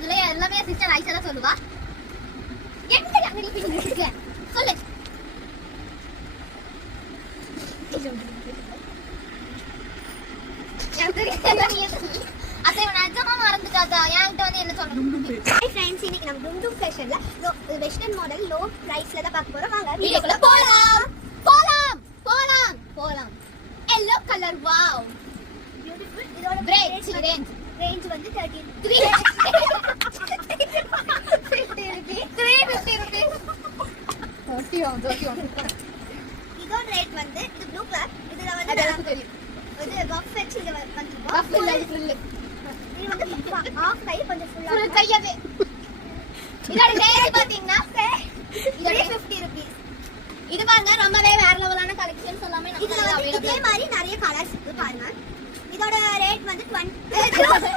போறதுல எல்லாமே சிஸ்டர் ஐஷா தான் சொல்லுவா. எங்க அங்க நீ பிடிங்க சொல்லு. அத்தை நிஜமா மறந்துட்டாதா? என்கிட்ட வந்து என்ன சொல்றது? ஹாய் ஃப்ரெண்ட்ஸ், இன்னைக்கு நம்ம டும்டும் ஃபேஷன்ல வெஸ்டர்ன் மாடல் லோ பிரைஸ்ல தான் பார்க்க போறோம். வாங்க வீடியோக்குள்ள போலாம். போலாம் போலாம் போலாம். Yellow colour wow beautiful. இதோட ரேஞ்ச் வந்து 33 இதோட ரேட் வந்து இது ப்ளூ கலர். இதுல வந்து இது பஃப் வெச்சு இங்க வந்து பஃப் இல்ல இது ஃபுல். இது வந்து ஆஃப் கை கொஞ்சம் ஃபுல்லா ஃபுல் கையவே. இதோட ரேட் பாத்தீங்கன்னா இதோட 50 rupees. இது பாருங்க ரொம்பவே வேற லெவலான கலெக்ஷன்ஸ் எல்லாமே இதுல வந்து இதே மாதிரி நிறைய கலர்ஸ் இருக்கு பாருங்க. இதோட ரேட் வந்து 20